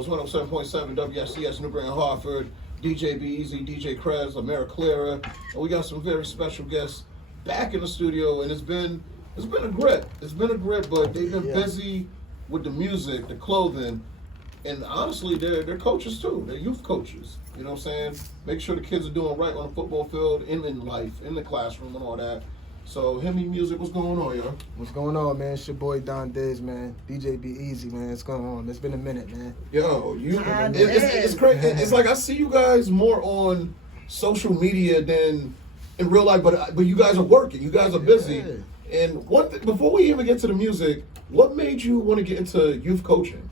107.7 WSCS New Britain Hartford, DJ Be Easy, DJ Craz, Ameerah, Cleara, and we got some very special guests back in the studio, and it's been a grip. It's been a grip, but they've been busy with the music, the clothing, and honestly, they're coaches too. They're youth coaches. You know what I'm saying? Make sure the kids are doing right on the football field, in life, in the classroom, and all that. So, Hemi Music, what's going on, yo? What's going on, man? It's your boy Don Diz, man. DJ Be Easy, man. What's going on? It's been a minute, man. Yo, it's crazy. It's like I see you guys more on social media than in real life, but you guys are working. You guys are busy. And one thing, before we even get to the music, what made you want to get into youth coaching?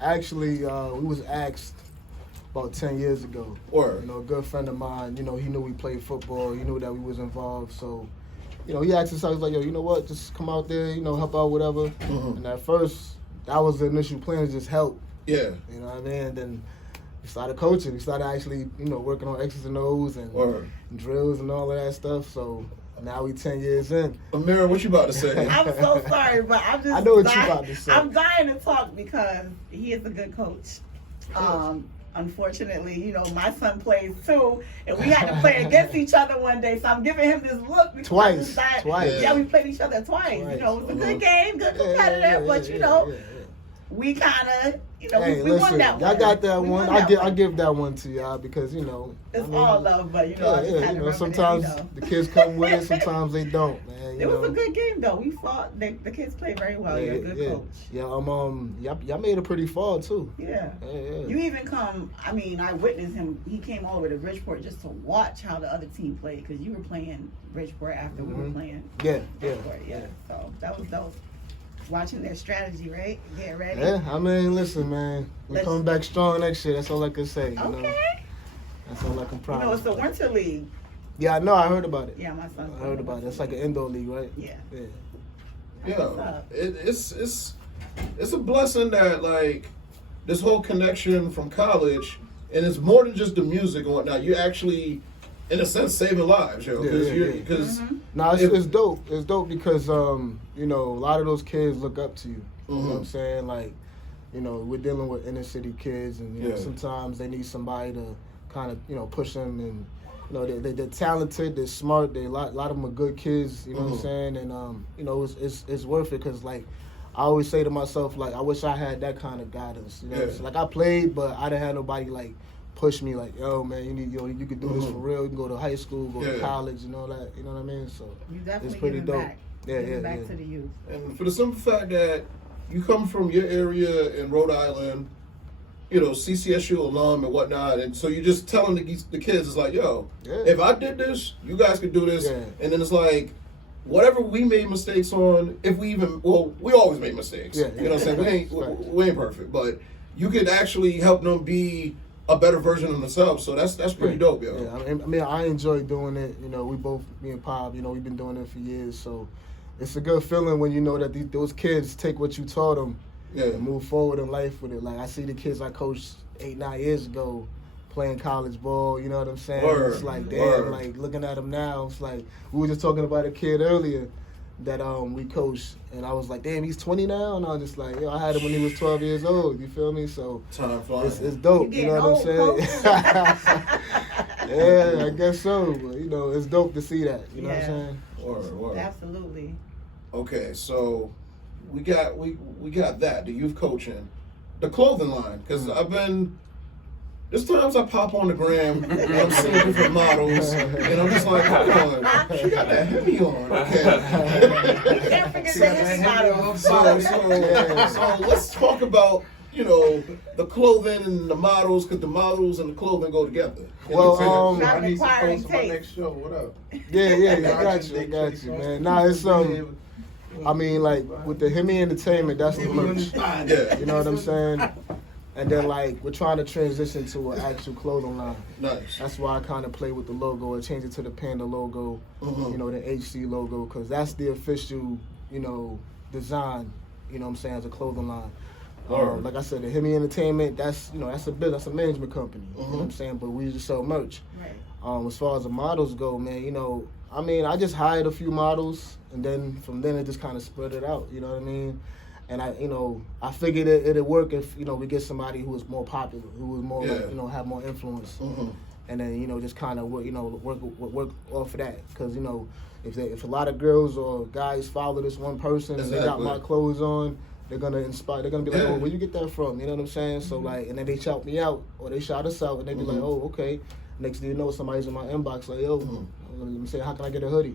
Actually, we was asked about 10 years ago. Word. You know, a good friend of mine, he knew we played football. He knew that we was involved. So, he asked us, I was like, yo, you know what? Just come out there, help out, whatever. Mm-hmm. And at first, that was the initial plan, just help. Yeah. You know what I mean? And then we started coaching. We started actually, working on X's and O's and drills and all of that stuff. So now we 10 years in. Ameerah, what you about to say? I'm so sorry, but I know what you about to say. I'm dying to talk because he is a good coach. Unfortunately, my son plays too, and we had to play against each other one day, so I'm giving him this look. Twice. Yeah, we played each other twice. It was a good game, good competitive, but we kind of, we won that one. Y'all got that one. I give that one to y'all because, it's all love, but, sometimes the kids come with it, sometimes they don't, man. It was a good game, though. We fought. The kids played very well. You're a good coach. Yeah, y'all made it pretty far, too. Yeah. You even I witnessed him. He came all the way to Bridgeport just to watch how the other team played because you were playing Bridgeport after we were playing Bridgeport. Yeah. So that was watching their strategy, right? Get ready. Yeah, listen, man. We're coming back strong next year. That's all I can say. Okay. That's all I can promise. It's the Winter League. Yeah, I know. I heard about it. Yeah, my son. I heard about it. It's like an indoor league, right? Yeah. Yeah. It's a blessing that this whole connection from college, and it's more than just the music and whatnot. You actually, in a sense, saving lives, yo. It's dope. It's dope because a lot of those kids look up to you. You know what I'm saying? We're dealing with inner city kids, and sometimes they need somebody to kind of push them, and they're talented, they're smart, a lot of them are good kids. You know what I'm saying? And it's worth it because I always say to myself, I wish I had that kind of guidance. I played, but I didn't have nobody push me yo, man, you could do this for real. You can go to high school, go to college, and all that. You know what I mean? So you definitely it's pretty dope. Back. Back to the youth. And for the simple fact that you come from your area in Rhode Island, CCSU alum and whatnot, and so you're just telling the kids, it's yo, if I did this, you guys could do this, and then it's whatever we made mistakes on, if we we always make mistakes. You know what I'm saying? We ain't perfect, but you could actually help them be a better version of themselves. So that's pretty dope, yo. Yeah, I enjoy doing it. We both, me and Pop, we've been doing it for years. So it's a good feeling when you know that those kids take what you taught them and move forward in life with it. I see the kids I coached 8-9 years ago playing college ball. You know what I'm saying? It's damn, looking at them now, it's we were just talking about a kid earlier that we coached, and I was like, damn, he's 20 now, and I was just yo, I had him when he was 12 years old. You feel me? So time flies. It's dope. You know what I'm saying? Yeah, I guess so. But it's dope to see that. You know what I'm saying? Word. Absolutely. Okay, so we got that, the youth coaching, the clothing line, because there's times I pop on the gram and I'm seeing different models, and I'm just hold on, she got that Hemi on. Okay. Can't forget the Hemi model. So let's talk about the clothing and the models, because the models and the clothing go together. Well, Not I need to requiring post my tape. next show. What up? Yeah, I got you, man. Nah, it's with the Hemi Entertainment, that's the merch. Yeah. You know what I'm saying? And then we're trying to transition to an actual clothing line. Nice. That's why I kind of play with the logo. I changed it to the Panda logo, the HC logo, because that's the official, design. You know what I'm saying, as a clothing line. Like I said, the Hemi Entertainment, that's that's a business, that's a management company. You know what I'm saying? But we just sell merch. Right. As far as the models go, man, I just hired a few models, and then from then it just kind of spread it out. You know what I mean? And I figured it'd work if we get somebody who is more popular, who was more have more influence, and then just kind of work off of that. Because if a lot of girls or guys follow this one person and they got my clothes on, they're gonna inspire. They're gonna be like, oh, where you get that from? You know what I'm saying? So like, and then they shout me out or they shout us out, and they be like, oh, okay. Next thing you know, somebody's in my inbox like, yo, let me say, how can I get a hoodie?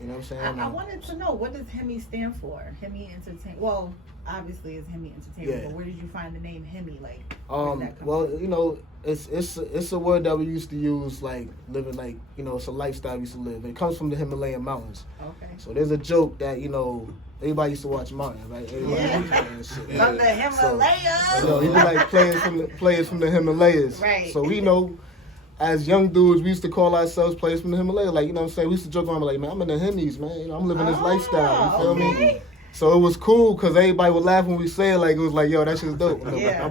You know what I'm saying? I wanted to know, what does Hemi stand for? Hemi Entertainment. Well, obviously it's Hemi Entertainment, but where did you find the name Hemi? Like, well, it's a word that we used to use, like living, like it's a lifestyle we used to live. It comes from the Himalayan mountains. Okay. So there's a joke that everybody used to watch Martin, right? From the Himalayas. So he be like players from the Himalayas. Right. So we know. As young dudes, we used to call ourselves players from the Himalayas. Like, what I'm saying? We used to joke around like, man, I'm in the Hemis, man. I'm living this lifestyle. You feel me? So it was cool because everybody would laugh when we say it. Like, it was like, yo, that shit's dope. My bad.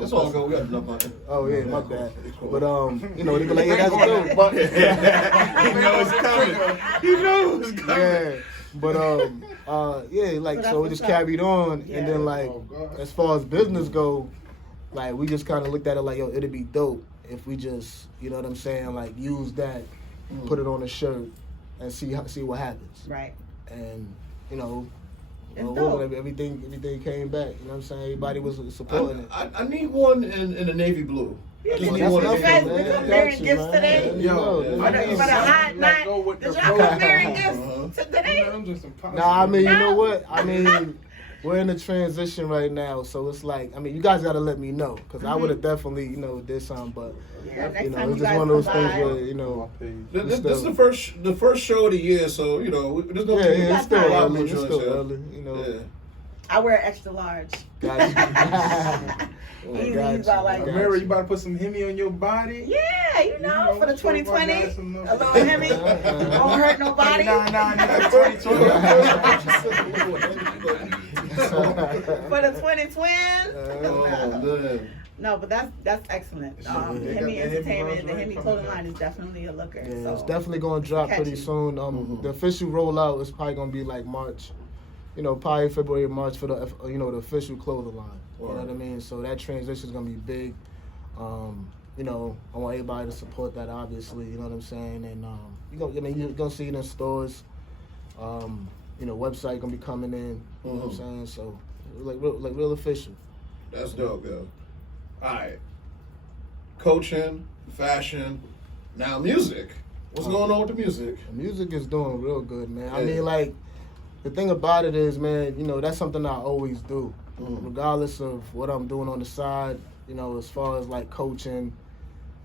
That's all good. We got to jump on it. Oh, yeah, my bad. But, they be like, yeah, that's dope. But, he knows it's coming. He knows it's coming. Yeah. But, like, so it just carried on. Yeah. And then, like, as far as business go, like, we just kind of looked at it like, yo, it'd be dope if we just, what I'm saying, like use that, put it on a shirt, and see what happens. Right. And everything came back. You know what I'm saying? Everybody was supporting it. I need one in the navy blue. Yeah, just need one. You guys become bearing gifts today. For the hot night, did y'all come bearing gifts today? Nah, I mean, you know what? I mean. We're in a transition right now, so it's like, I mean, you guys gotta let me know, because I would have definitely, did something, but it's just one of those things where, this is the first show of the year, so there's no it's still early, I wear extra large. Gotcha. Ameerah, you about to put some Hemi on your body? Yeah, for the 2020, a little Hemi, don't hurt nobody. For the 2020. No, but that's excellent. Hemi Entertainment, the Hemi clothing line is definitely a looker. Yeah, it's definitely going to drop pretty soon. The official rollout is probably going to be like March. Probably February or March for the the official clothing line. You know what I mean? So that transition is gonna be big. I want everybody to support that, obviously. You know what I'm saying? And you're gonna see it in stores. Website gonna be coming in. You know what I'm saying? So like real official. That's dope, yo. All right, coaching, fashion, now music. What's going on with the music? The music is doing real good, man. Yeah. I mean, like. The thing about it is, man, that's something I always do, regardless of what I'm doing on the side, as far as like coaching.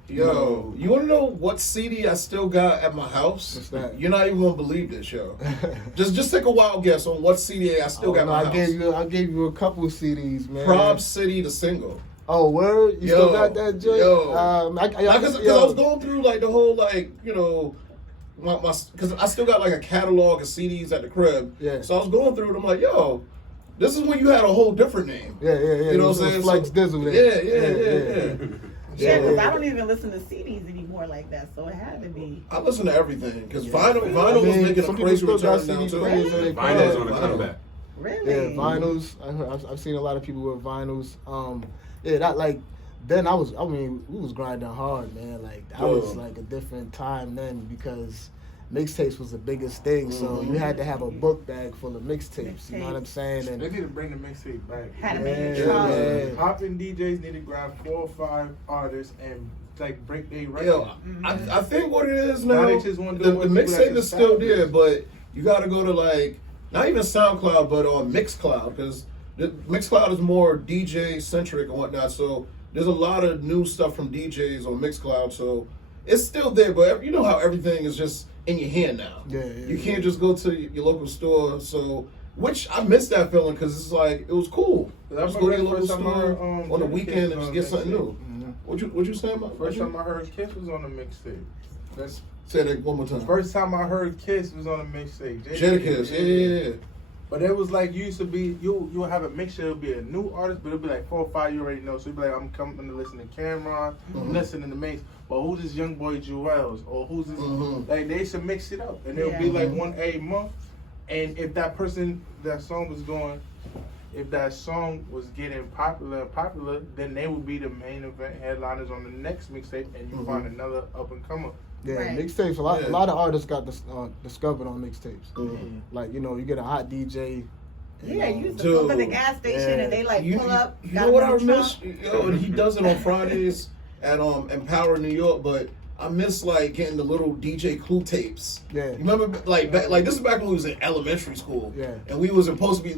Yo, you want to know what CD I still got at my house? What's that? You're not even going to believe this, yo. just take a wild guess on what CD I still got at my house. I gave you a couple of CDs, man. Prob City, the single. Oh, word? You still got that joint? Yo. Because I was going through like the whole because I still got like a catalog of CDs at the crib. Yeah. So I was going through it. I'm like, yo, this is when you had a whole different name. Yeah. You know what I'm saying? Flex Dizzle. Yeah, because I don't even listen to CDs anymore like that, so it had to be. I listen to everything because vinyl was making a crazy return now too. Vinyl's on the comeback. Really? Yeah, vinyls. I've seen a lot of people with vinyls. Then we was grinding hard, man. Like that was like a different time then because mixtapes was the biggest thing. So you had to have a book bag full of mixtapes. You know what I'm saying? And they need to bring the mixtape back. Had to make it Poppin' DJs need to grab 4 or 5 artists and like break their record. Yo, I think what it is now, the mixtape is still there, but you got to go to like not even SoundCloud, but on Mixcloud because Mixcloud is more DJ centric and whatnot. So there's a lot of new stuff from DJs on Mixcloud, so it's still there, but you know how everything is just in your hand now. You can't just go to your local store, so which I miss that feeling because it's like it was cool. That's go to your local store on the weekend and just get something new. What you saying about? First time I heard Kiss was on the mixtape. Say that one more time. First time I heard Kiss was on a mixtape. Jadakiss, yeah. But it was like you used to be, you'll have a mixture, it'll be a new artist, but it'll be like 4 or 5 you already know. So you'll be like, I'm coming to listen to Cameron, I'm listening to Mace, but who's this young boy Jewels? Or who's this? Like they should mix it up. And it'll be like one a month. And if that song was going if that song was getting popular, then they would be the main event headliners on the next mixtape, and you find another up and comer. Yeah, Right. mixtapes. A lot of artists got discovered on mixtapes. Like you get a hot DJ. Yeah, you used to go to the gas station and they pull up. You know what I miss? And he does it on Fridays at Empower New York, but I miss getting the little DJ Clue tapes. Yeah. You remember this is back when we was in elementary school. Yeah. And we wasn't supposed to be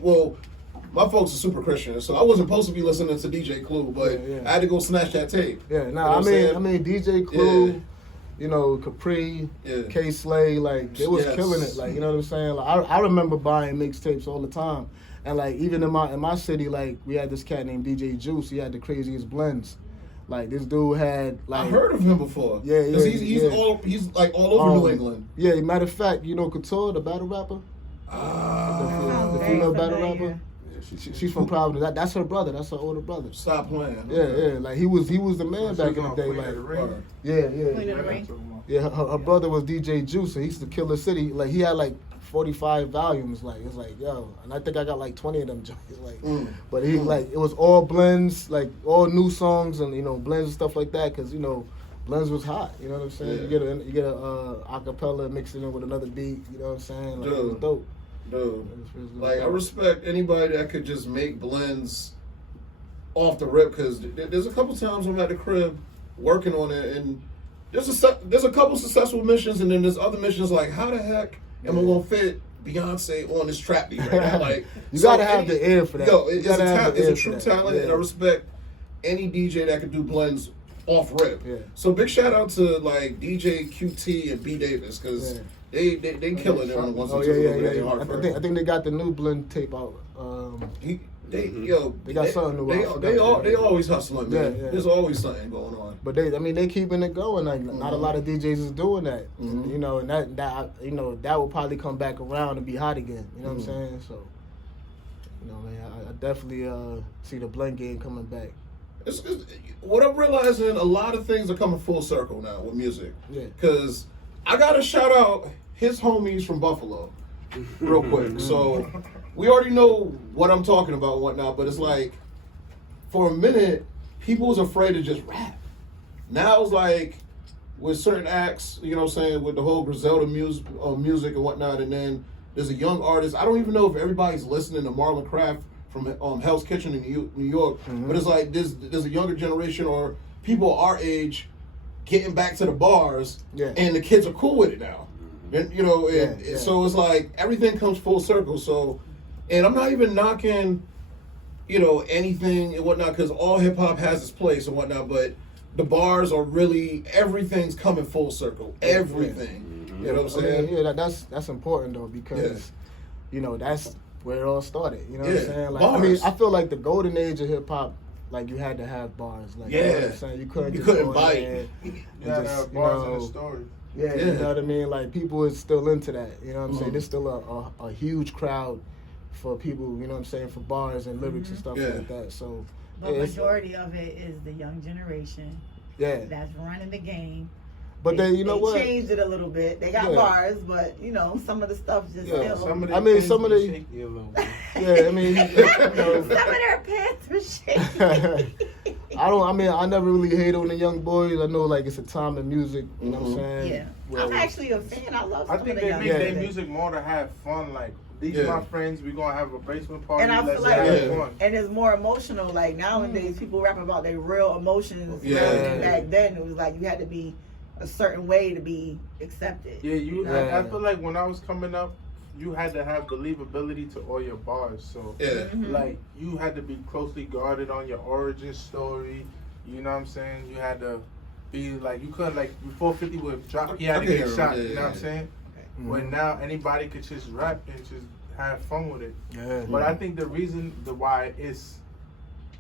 my folks are super Christian, so I wasn't supposed to be listening to DJ Clue, but I had to go snatch that tape. Yeah, you know I mean DJ Clue, Capri, K Slay, they was killing it. You know what I'm saying? I remember buying mixtapes all the time. And even in my city, we had this cat named DJ Juice. He had the craziest blends. This dude had I heard of him before. Yeah. He's all over New England. Yeah, matter of fact, Couture, the battle rapper? The female battle rapper? She's from Providence. That's her brother. That's her older brother. Stop playing. Yeah. He was the man back in the day. Yeah. Her brother was DJ Juice. He used to kill the city. He had 45 volumes. It's and I think I got 20 of them joints. But he it was all blends, all new songs and blends and stuff like that. Cause blends was hot. You know what I'm saying? Yeah. You get a acapella mixing it with another beat. You know what I'm saying? It was dope. Dude, I respect anybody that could just make blends off the rip, because there's a couple times I'm at the crib working on it, and there's a couple successful missions, and then there's other missions how the heck am I gonna fit Beyonce on this trap beat right now? You gotta have the ear for that. It's a true talent, and I respect any DJ that can do blends off rip. Yeah. So big shout out to DJ QT and B Davis, because they killing it on the ones and twos. I think they got the new blend tape out. They got something new. They always hustling, man. Yeah. There's always something going on. But they keeping it going. Not a lot of DJs is doing that. And that will probably come back around and be hot again. You know what I'm saying? So, man, I definitely see the blend game coming back. It's what I'm realizing, a lot of things are coming full circle now with music. Yeah. Because I gotta shout out his homies from Buffalo, real quick. So we already know what I'm talking about and whatnot, but it's for a minute, people was afraid to just rap. Now it's with certain acts, you know what I'm saying, with the whole Griselda music and whatnot, and then there's a young artist. I don't even know if everybody's listening to Marlon Craft from Hell's Kitchen in New York, but it's there's a younger generation or people our age getting back to the bars, and the kids are cool with it now. And, so it's everything comes full circle. So, and I'm not even knocking, anything and whatnot, because all hip hop has its place and whatnot, but the bars are really, everything's coming full circle. Everything. You know what I'm saying? That's important though, because, that's where it all started. You know what I'm saying? Bars. I feel the golden age of hip hop, you had to have bars. You know what I'm saying? You couldn't bite. You had to have bars in the story. Yeah, you know what I mean? People is still into that. You know what I'm saying? There's still a huge crowd for people, you know what I'm saying, for bars and lyrics and stuff like that. So, but majority of it is the young generation. Yeah. That's running the game. But they changed it a a bit. They got bars, but some of the stuff just still. Some of the yeah, I mean, some of their pants were shaky. I never really hate on the young boys. I know it's a time in music. You know what I'm saying? Yeah, I'm actually a fan. I love. I think they make their music more to have fun. These are my friends. We gonna have a basement party. And I feel have fun. And it's more emotional. Nowadays, people rap about their real emotions. Back then, it was you had to be a certain way to be accepted. Yeah, I feel when I was coming up, you had to have believability to all your bars. So you had to be closely guarded on your origin story. You know what I'm saying? You had to be you couldn't before 50 would drop. He had to get shot. You know what I'm saying? When now anybody could just rap and just have fun with it. Yeah. But I think the reason why it's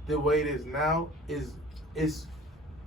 the way it is now is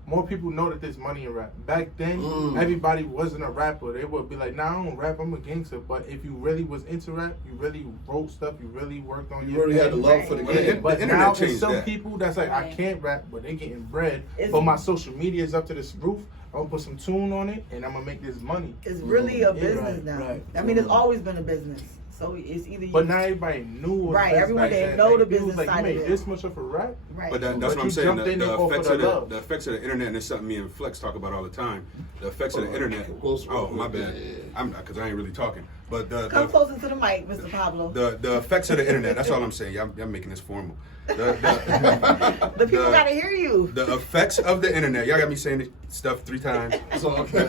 more people know that there's money in rap. Back then, everybody wasn't a rapper. They would be nah, I don't rap, I'm a gangster. But if you really was into rap, you really wrote stuff, you really worked on your really had the love for the game. But now there's some people that's I can't rap, but they getting bread. But my social media is up to this roof. I'm gonna put some tune on it, and I'm gonna make this money. It's really a business now. Right. I mean, it's always been a business So it's either you. But not everybody knew. Right, everyone didn't know the business like, side you of made it. this much of a rap. Right. But that's what I'm saying. jumped in there for The effects of the internet, and it's something me and Flex talk about all the time. The effects of the internet. Oh, my bad. I'm not, because I ain't really talking. But Come closer to the mic, Mr. Pablo. The effects of the internet. That's all I'm saying. Y'all making this formal. The people gotta hear you. The effects of the internet. Y'all got me saying this stuff 3 times. That's all okay.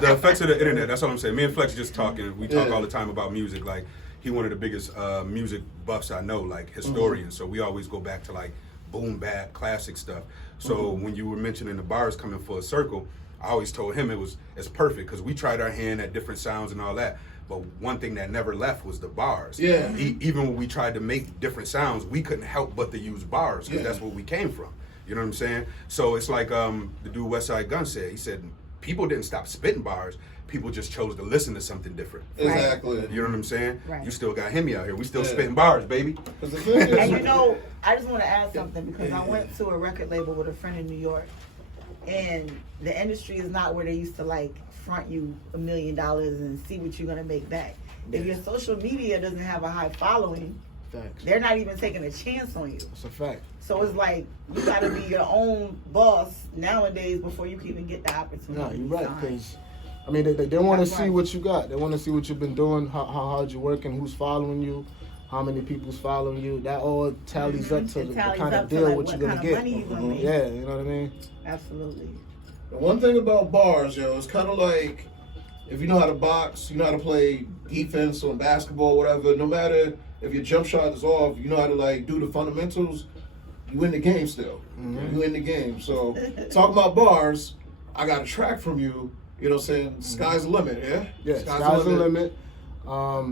The effects of the internet. That's all I'm saying. Me and Flex just talking. We talk all the time about music. Like, he one of the biggest music buffs I know, like historians. So we always go back to like boom bap, classic stuff. So when you were mentioning the bars coming full circle, I always told him it's perfect because we tried our hand at different sounds and all that. But one thing that never left was the bars. Yeah. Even when we tried to make different sounds, we couldn't help but to use bars because that's where we came from. You know what I'm saying? So it's like the dude West Side Gun said. He said people didn't stop spitting bars. People just chose to listen to something different. Exactly. You know what I'm saying? Right. You still got Hemi out here. We still spitting bars, baby. And you know, I just want to add something because I went to a record label with a friend in New York, and the industry is not where they used to like front you $1 million and see what you're gonna make back. If your social media doesn't have a high following, they're not even taking a chance on you. It's a fact. So it's like you gotta be your own boss nowadays before you can even get the opportunity. No, you're right. Because I mean, they want to see what you got. They want to see what you've been doing, how hard you're working, who's following you, how many people's following you. That all tallies up to the kind of deal what you're gonna get. Money you gonna make. Yeah, you know what I mean. Absolutely. The one thing about bars, yo, it's kind of like if you know how to box, you know how to play defense on basketball, whatever. No matter if your jump shot is off, you know how to like do the fundamentals. You win the game still. You win the game. So talking about bars, I got a track from you. You know what I'm saying? Sky's the limit, yeah? Yeah, Sky's the limit.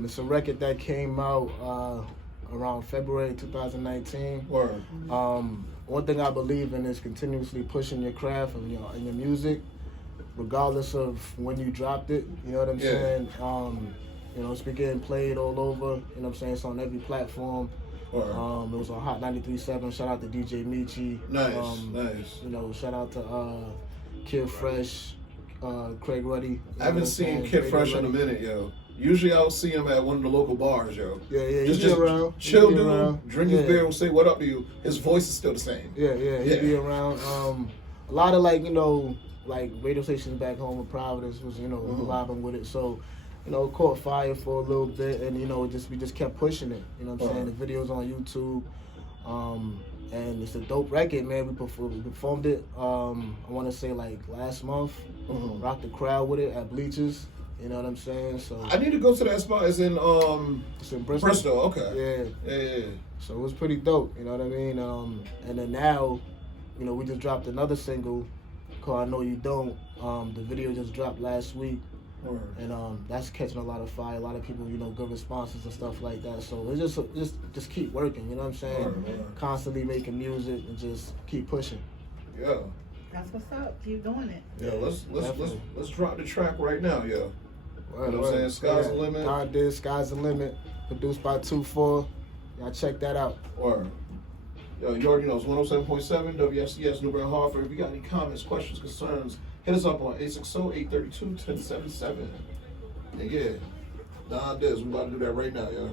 It's a record that came out around February 2019. Word. One thing I believe in is continuously pushing your craft and your music, regardless of when you dropped it. You know what I'm saying? You know, it's been getting played all over. You know what I'm saying? It's on every platform. It was on Hot 93.7. Shout out to DJ Michi. Nice. You know, shout out to Kid Fresh, Craig Ruddy. I haven't seen Kid Fresh in a minute, yo. Usually I'll see him at one of the local bars, yo. Yeah, just around. Chill dude, drink his beer, and say what up to you. His voice is still the same. Yeah, he'd be around. A lot of like, you know, like radio stations back home in Providence was, you know, vibing with it. So, you know, it caught fire for a little bit, and you know, we just kept pushing it. You know what I'm saying? The videos on YouTube, and it's a dope record, man. We performed it. I want to say like last month. Rocked the crowd with it at Bleachers. You know what I'm saying? So I need to go to that spot. It's in Bristol. Okay. Yeah. So it was pretty dope. You know what I mean? And then now, you know, we just dropped another single called "I Know You Don't." The video just dropped last week. And that's catching a lot of fire. A lot of people, you know, good responses and stuff like that. So it's just keep working. You know what I'm saying? Constantly making music and just keep pushing. Yeah. That's what's up. Keep doing it. Yeah. Let's drop the track right now, yo. You know what I'm saying? Sky's the limit. God did Sky's the Limit. Produced by 2-4. Y'all check that out. Yo, you already know it's 107.7 WFCS New Bern Hartford. If you got any comments, questions, concerns, hit us up on 860-832-1077. And yeah, Don Diz, we about to do that right now, yo.